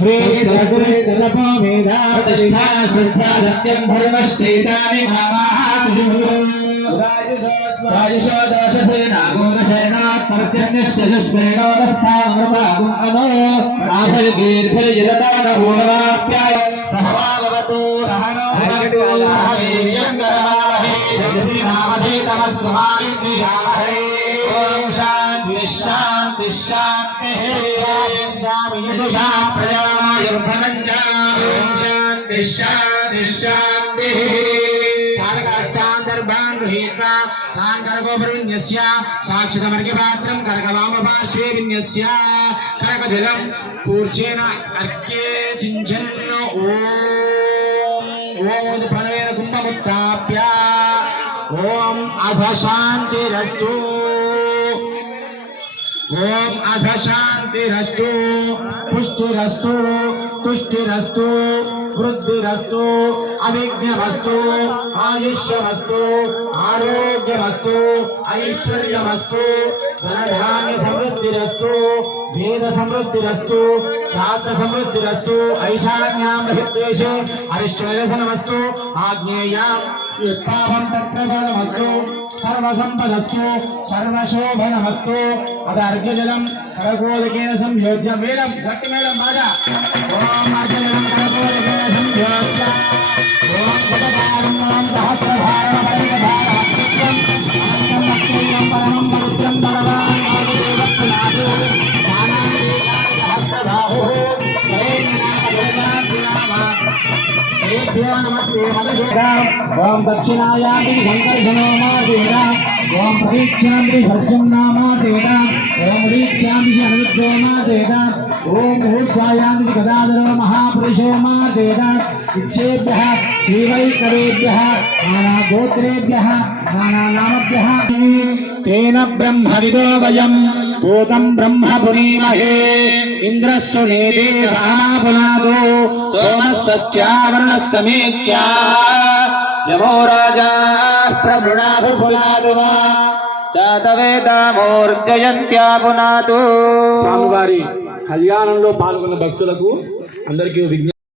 ह्रीसदपो मेधा प्रतिष्ठा श्रद्धा सत्यं धर्मश्चैतानि राजुषो दोषधे नागोदशेनात् पर्जन्यश्च दुष्प्रेणोदस्थामृपागुम् अनो आभर्गीर्भिर्यदतानपूर्वाप्याय सहवावतु सहवीर्यं करवावहै तेजस्विनावधीतमस्तु मा विद्विषावहै ॐ शान्तिः शान्तिः शान्तिः यजुषा प्रजायुर्धनं च ॐ शान्तिः शान्तिः शान्तिः साधकास्तान्दर्भान् गृहीत्वा तान् करगोपरिविन्यस्य साक्षितमर्घ्यपात्रं करगवामपार्श्वे विन्यस्य करकजलं कूर्चेन अर्घ्ये सिञ्चन् ॐ फलेन कुम्भमुत्थाप्य ॐ अथ शान्तिरस्तु ॐ अथ शान्तिरस्तु पुष्टिरस्तु तुष्टिरस्तु वृद्धिरस्तु अविघ्नमस्तु आयुष्यमस्तु आरोग्यमस्तु ऐश्वर्यमस्तु धनधान्य समृद्धिरस्तु वेद समृद्धिरस्तु शास्त्र समृद्धिरस्तु ऐशान्यां बहिर्देशे अरिष्टनिरसनमस्तु आग्नेयां युत्पापं तत्प्रफलमस्तु सर्वसम्पदस्तु सर्वशोभनमस्तु अदार्घ्यजलं करगोदकेन संयोज्य मेलं गट्टिमेलं माजा ओम अर्घ्यजलं करगोदकेन संयोज्य ओम शतधारं सहस्रधारण परिधारं अनन्तं परमं पवित्रं परमां नादेवत्सनादो सहस्रधाहो ओम दक्षिणायामि संकर्षणो मादेवा ओम प्रतीक्षामि भर्जं नामादेवा ओम दीक्षामि अनुद्यो मादेवा ओम ऊर्ध्वायामि गदाधरो महापुरुषो मादेवा इच्छेभ्यः श्रीवैकवेभ्यः नानागोत्रेभ्यः नानानामभ्यः तेन ब्रह्मविदो वयं भूतं ब्रह्म पुरीमहे इंद्रस्सु नेदे सामापुनादो सोमस्सस्यावरणः समेत्या यमो राजा प्रभृणाभिपुनादु वा जातवेदामोर्जयन्त्या पुनादु స్వామివారి కళ్యాణంలో పాల్గొన్న భక్తులకు అందరికీ విజ్ఞప్తి